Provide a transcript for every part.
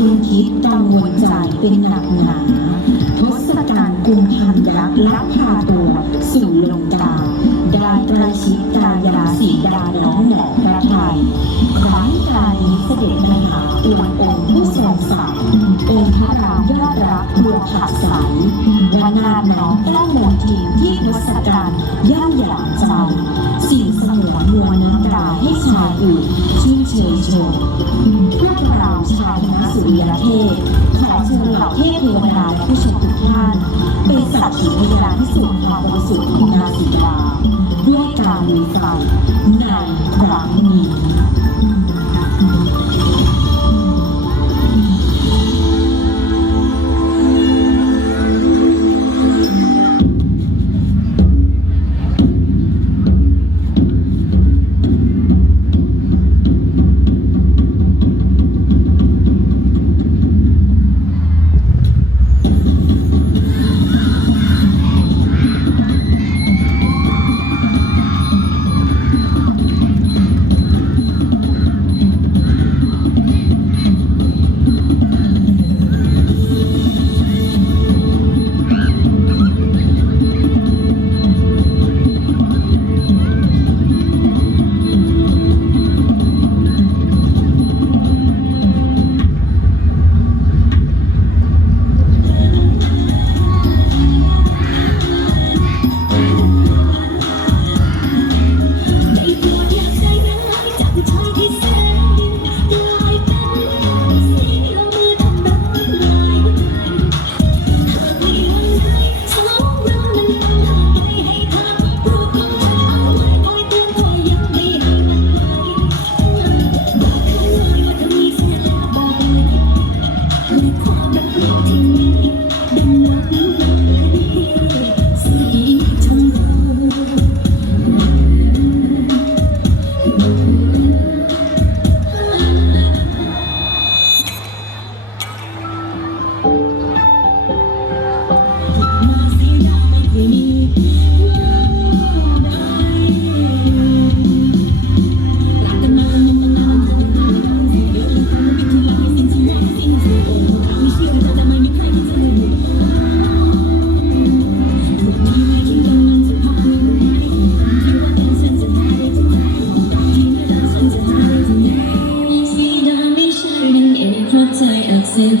คุณคิดกังวลใจเป็นหนักหนาทศกัณฐ์กุมพันยักษ์ลักพาตัวสู่ลงกาได้ใกล้ชิดกายาสีดาน้องหมอพระไทยครั้งคราวนี้เสด็จไปหาอวยองค์ผู้ทรงศักดิ์องค์พระรามยอดรักดวงผักใสว่านาถน้องแก้วมนทินที่ทศกัณฐ์ย่ำหยามใจสิ่งสงวนมวลน้ำตาให้ชายอื่นชื่นเชยชมพวกเราชาวคณะสุริยเทพขอเชิญเหล่าเทพเทวดาและผู้ชมทุกท่านเป็นสักขีพยานที่สุดความบริสุทธิ์ของนางสีดาด้วยการลุยไฟในครั้งนี้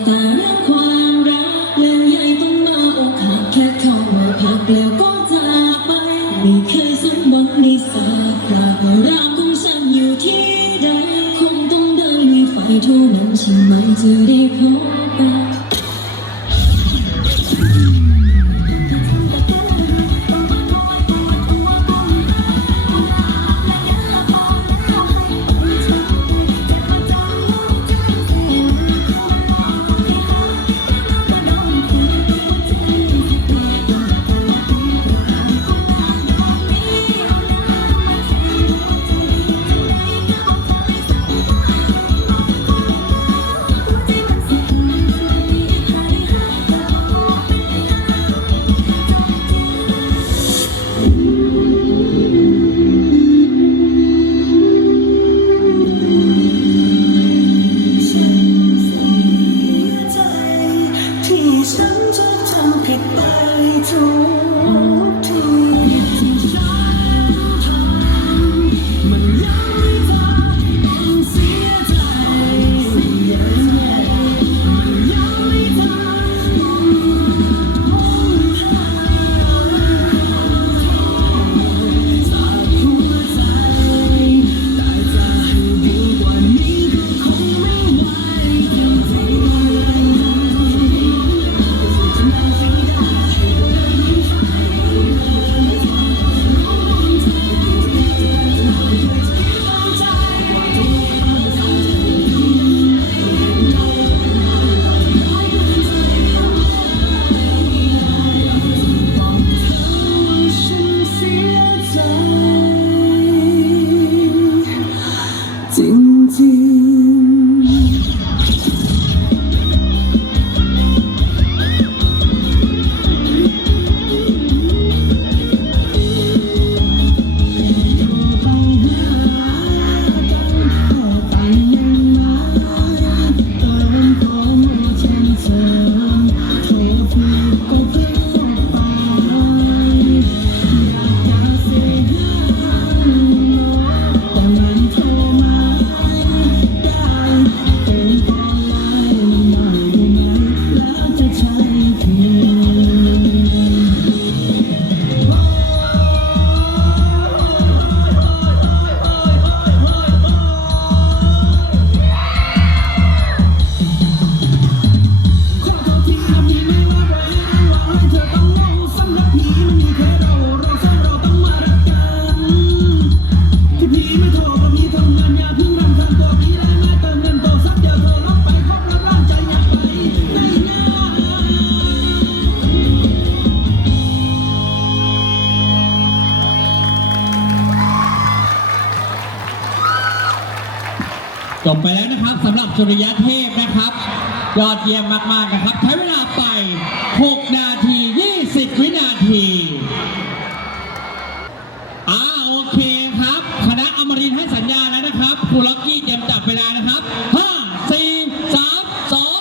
ตาและความรักแล้วใหญ่ต้องมาอกหักแค่เข้ามาพักแล้วก็จากไปไม่เคยสมหวังในสักคราเพราะร่างของฉันอยู่ที่ใดคงต้องเดินลุยไฟเท่านั้นใช่ไหมจะได้พบกัน สุริยเทพนะครับ ยอดเยี่ยมมากๆนะครับใช้เวลาไป 6 นาที 20 วินาทีโอเคครับคณะอมรินทร์ให้สัญญาณแล้วนะครับครูล็อกกี้เตรียมจับเวลานะครับ5 4 3 2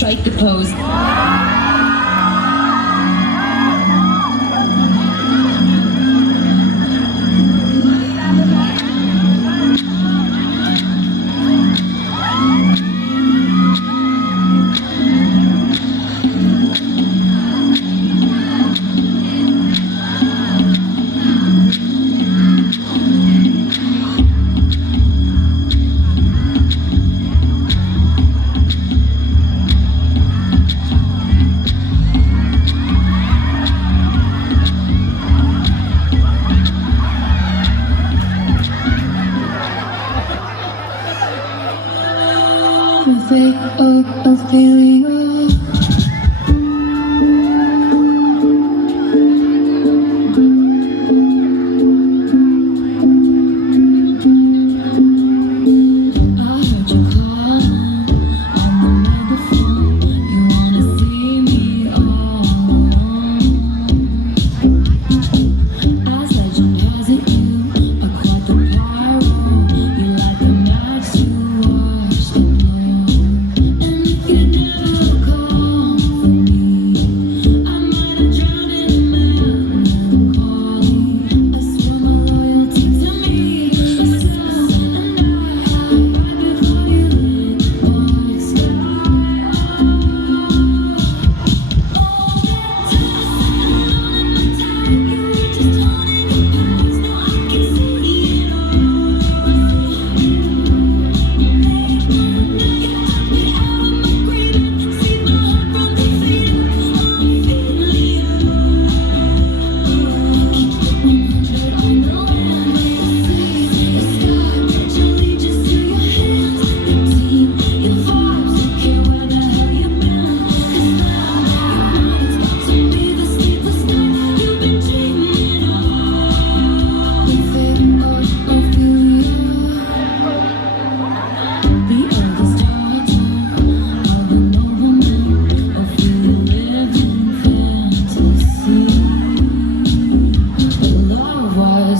1Strike the pose. A feeling of I heard you calling on the megaphone. You wanna see me all alone. As legend has it, you are quite the pyro. You light the match to watch the glow. And if you never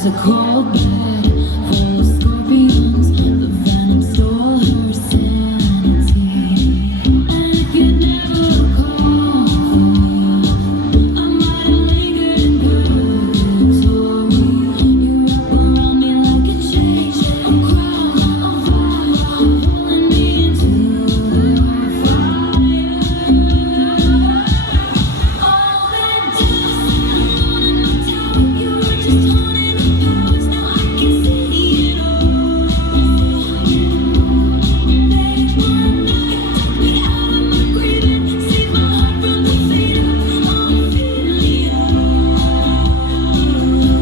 was a cold bed full of scorpions. The venom stole her sanity. And if you never call for me, I might have lingered in purgatory. You wrap around me like a chain, a crown of fire, pulling me into the fire. All that dust in my tower, you were just haunting the powers. Now I can see it all. They want to took me out of my grave and save my heart from the fate of Ophelia.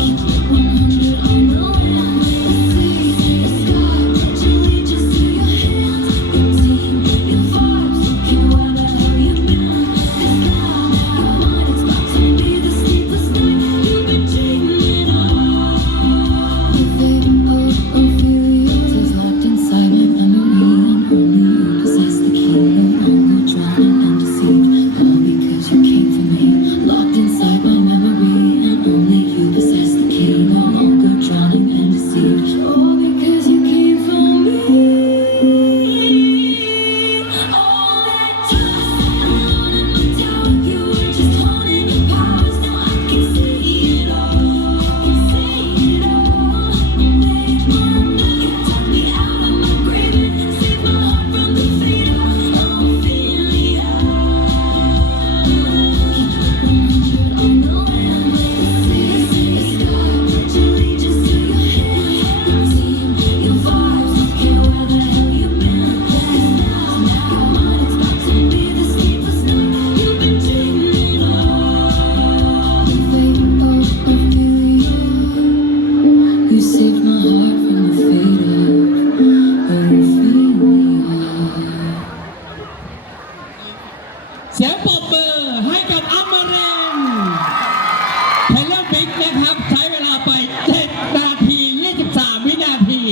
Keep it 100 on the land, the sea, the sky. Gently just to your hands, your team, your vibes. Don't care where the hell you've been. 'Cause now your mind is about to be the sleepless night you've been dreaming of. The fate of Ophelia is locked inside my memory, and only you possess the key. No longer drowning and deceived, all because you came for me. Locked inside my memory, and only you possess the key. No longer drowning and deceived, all because you came for me. All that dust alone in my tower, you were just haunting the powers. Now I can see it all. I can see it all. They want to took me out of my grave and save my heart from the fate of Ophelia. Keep it 100 on the land, the sea, the sky. Gently just to your hands, your team, your vibes. Don't care where the hell you've been. 'Cause now your mind is about to be the sleepless night you've been dreaming of. The fate of Ophelia. You saved my heart from the fate of Ophelia. เสียงปรบมือให้กับอมรินทร์เทเลอร์บิ๊กนะครับ ใช้เวลาไป 7 นาที 23 วินาที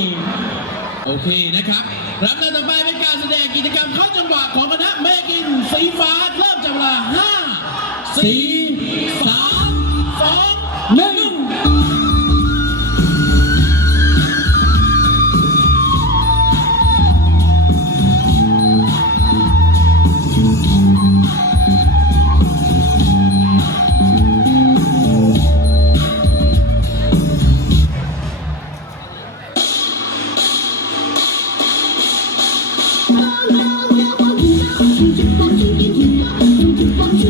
โอเคนะครับลำดับต่อไปเป็นการแสดงกิจกรรมเข้าจังหวะของคณะเมกินสีฟ้าเริ่มจากเวลา 5 4 3 2 1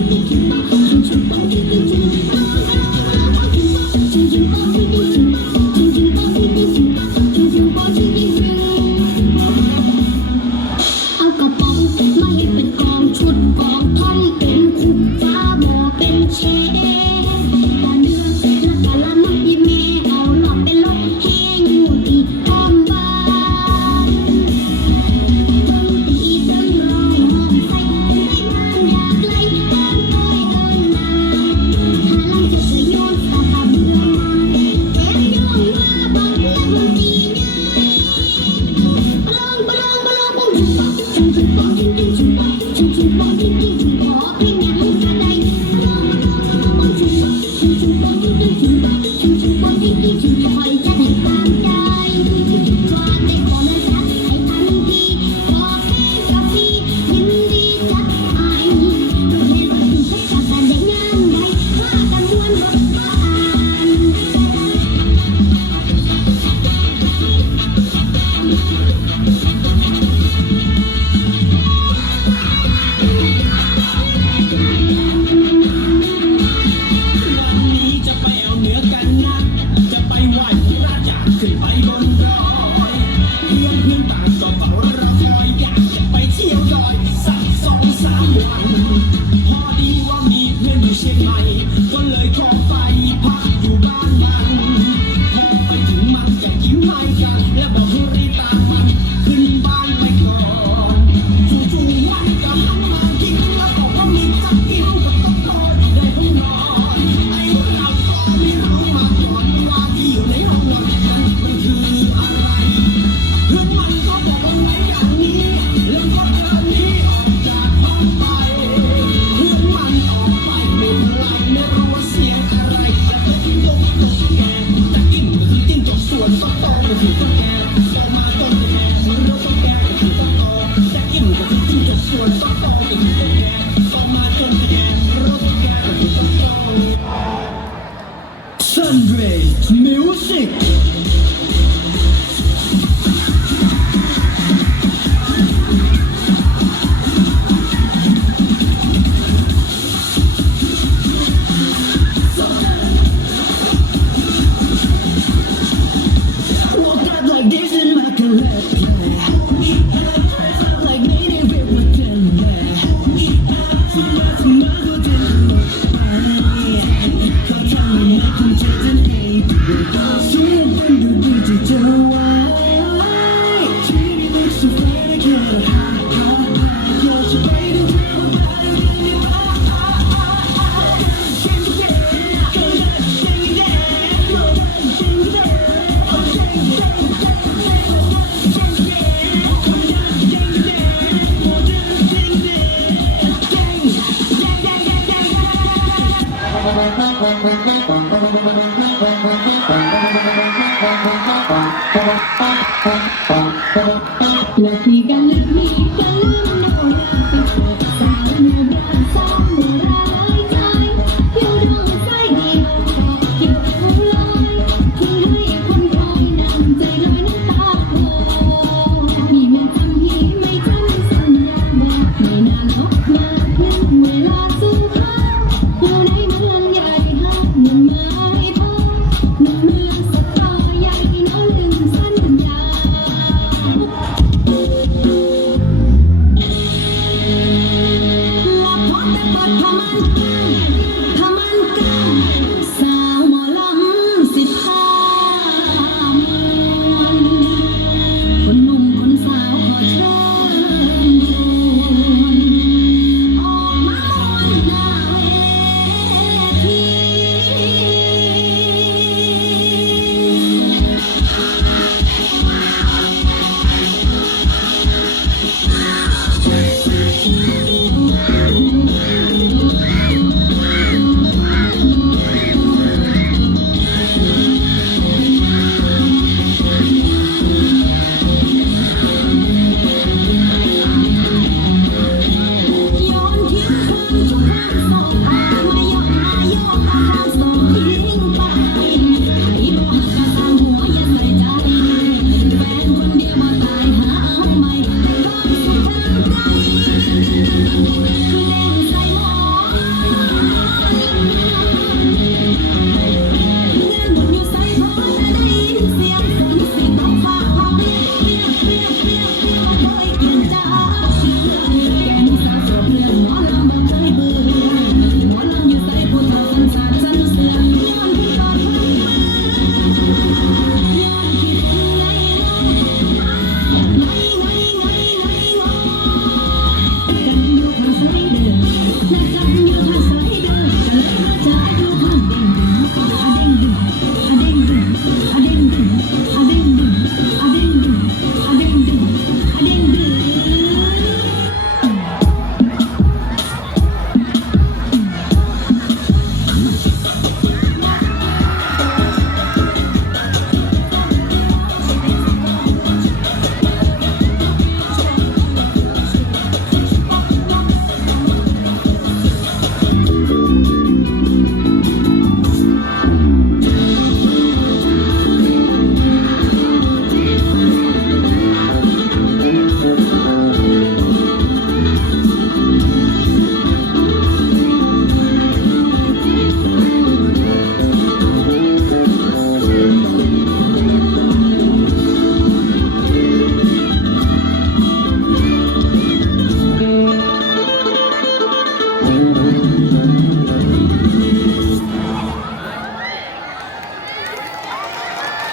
Thank you. music. Walk out like this in my collect play. Like made it with my tender. That's my good in my body. Come tell me I can change an eight. See it when you need to do why. She makes you fight again. You're so great and true. Let me go, let me go,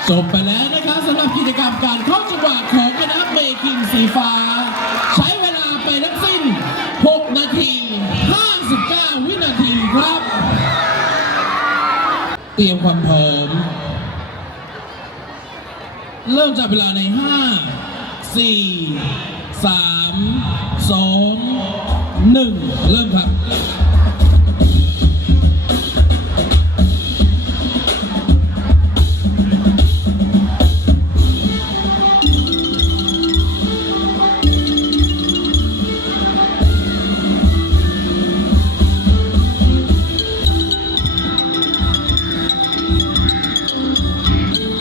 จบไปแล้วนะครับสำหรับกิจกรรมการเข้าจังหวะของคณะเมคิงสีฟ้า ใช้เวลาไปทั้งสิ้น 6 นาที 59 วินาทีครับ เตรียมความพร้อม เริ่มจับเวลาใน 5 4 3 2 1 เริ่มครับ เ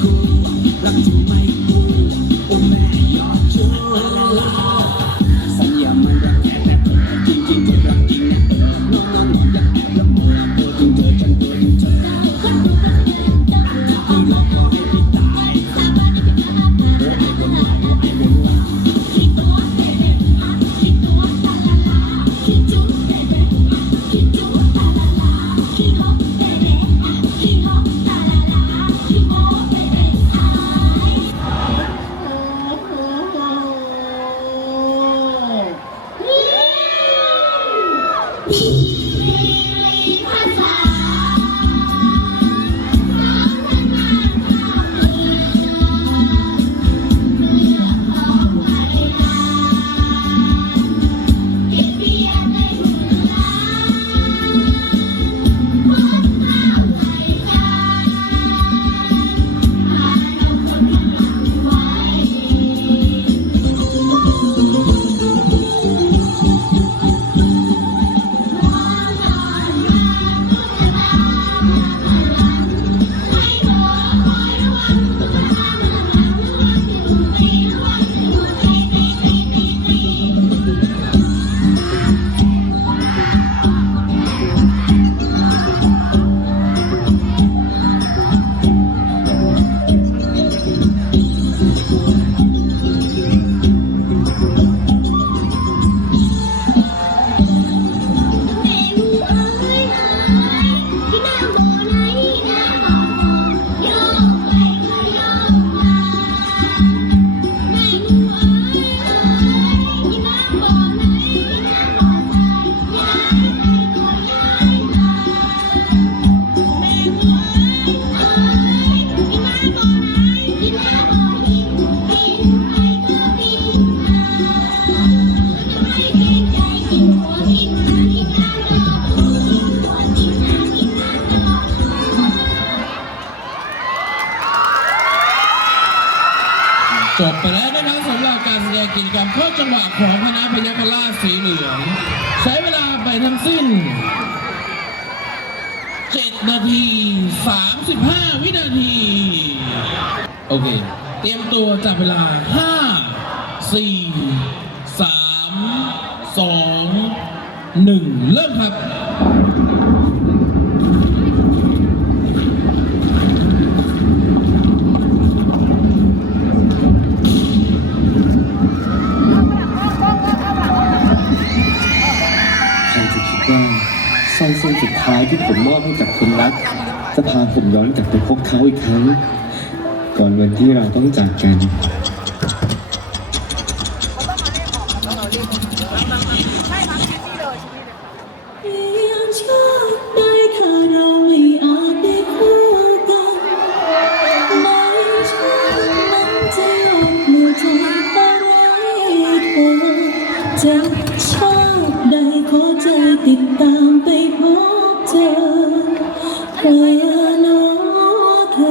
คู่รักจูไม่คู่โอ้แม่ยอดชูสัญญามันรักแค่แต่จริงจริงคนรักจริงนอนอยากแอบละเมอตัวจริงเธอฉันตัวจริงเธอที่หลอกก็ให้พี่ตายโอ้ไอ้คนใหม่ไอ้เรื่องว่าจบไปแล้วนะครับสำหรับการแสดงกิจกรรมเข้าจังหวะของคณะพยัคฆราชสีเหลือง ใช้เวลาไปทั้งสิ้น 7 นาที 35 วินาที โอเค เตรียมตัวจับเวลา 5 4 3 2 1 เริ่มครับ ใครจะคิดว่าสร้อยเส้นสุดท้ายที่ผมมอบให้กับคนรักจะพาผมย้อนกลับไปพบเขาอีกครั้ง ก่อนวันที่เราต้องจากกัน ยังชอบได้ถ้าเราไม่อาจได้คู่กันไม่ชอบมันจะยกมือทำอะไรเธอจะชอบได้ขอใจติดตามไปพบเจอเธอเนาะเธอ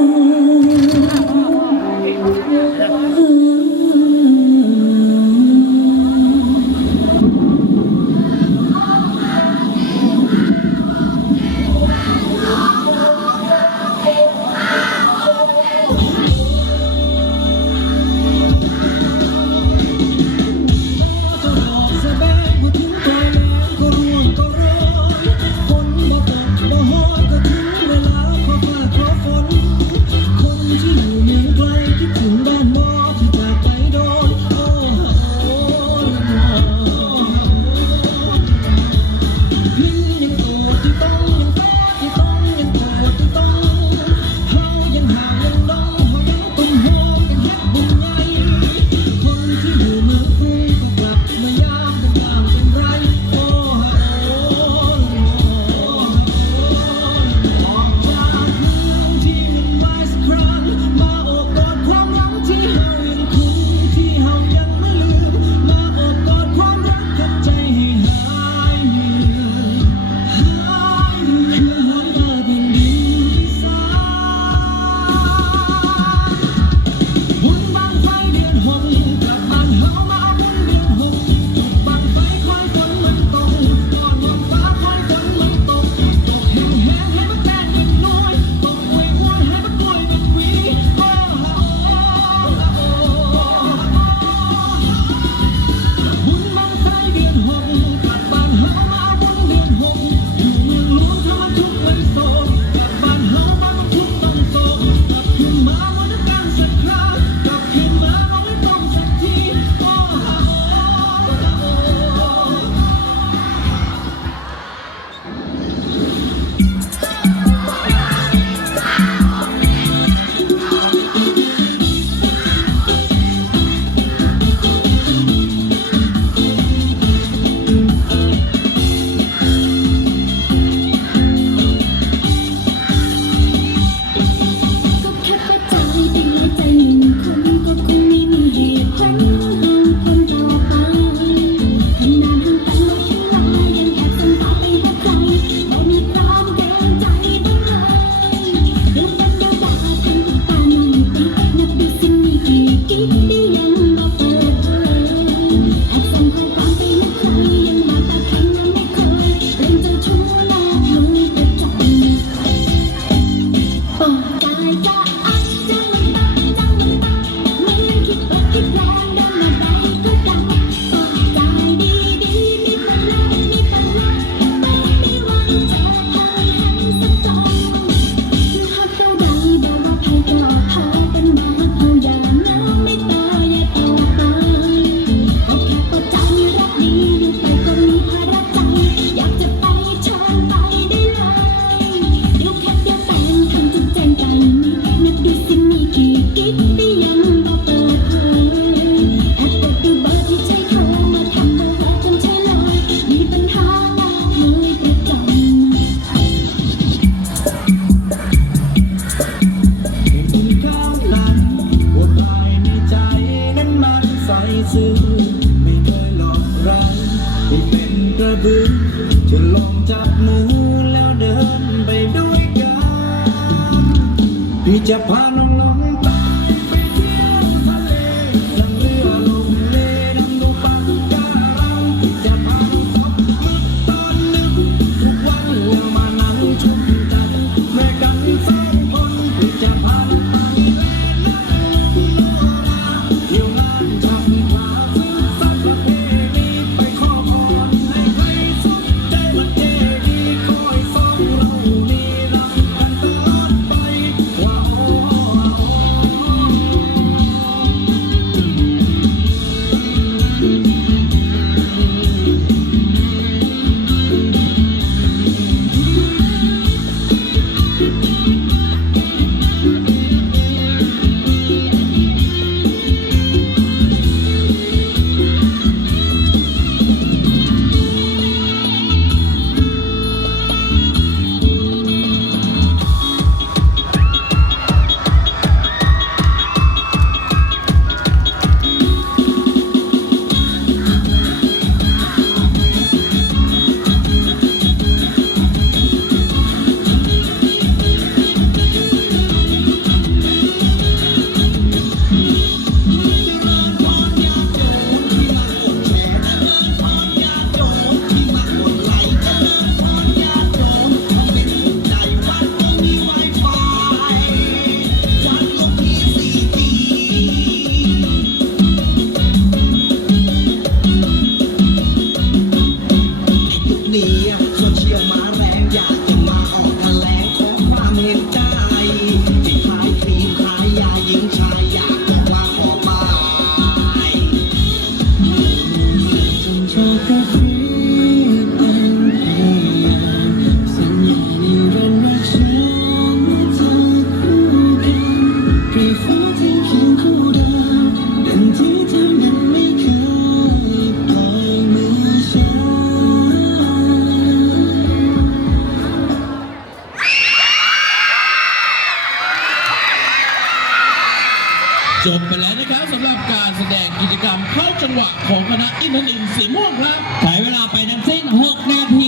ซื่อไม่เคยหลอกใครไม่เป็นกระบือจะลองจับมือแล้วเดินไปด้วยกันพี่จะพาน้องๆไปเที่ยวทะเลนั่งเรือลงเลนั่งดูปะการังพี่จะพาน้องๆมืดตอนนึกทุกวันแล้วมานั่งชมจันทร์แม่กันสองคนพี่จะพาน้องไปเที่ยวงานจับปลาซื้อสัตว์ประเพณีไปขอพรให้ใครสุขใจมันเจดีย์คอยส่องเรานี่รักกันตลอดไปว้าวโซเชียลมาแรงอยากจะมาออกแถลงขอความเห็นใจที่ขายครีมขายยาหญิงชายอยากบอกว่าขอไปจนชอบกาแฟเป็นพยานสัญญานิรันดร์รักฉันเธอคู่กันเกรฟ้าที่เคียงคู่ดาวดังที่เธอนั้นไม่เคยปล่อยมือฉัน จบไปแล้วนะครับสำหรับการแสดงกิจกรรมเข้าจังหวะของคณะอินทนินสีม่วงครับ ใช้เวลาไปทั้งสิ้น 6 นาที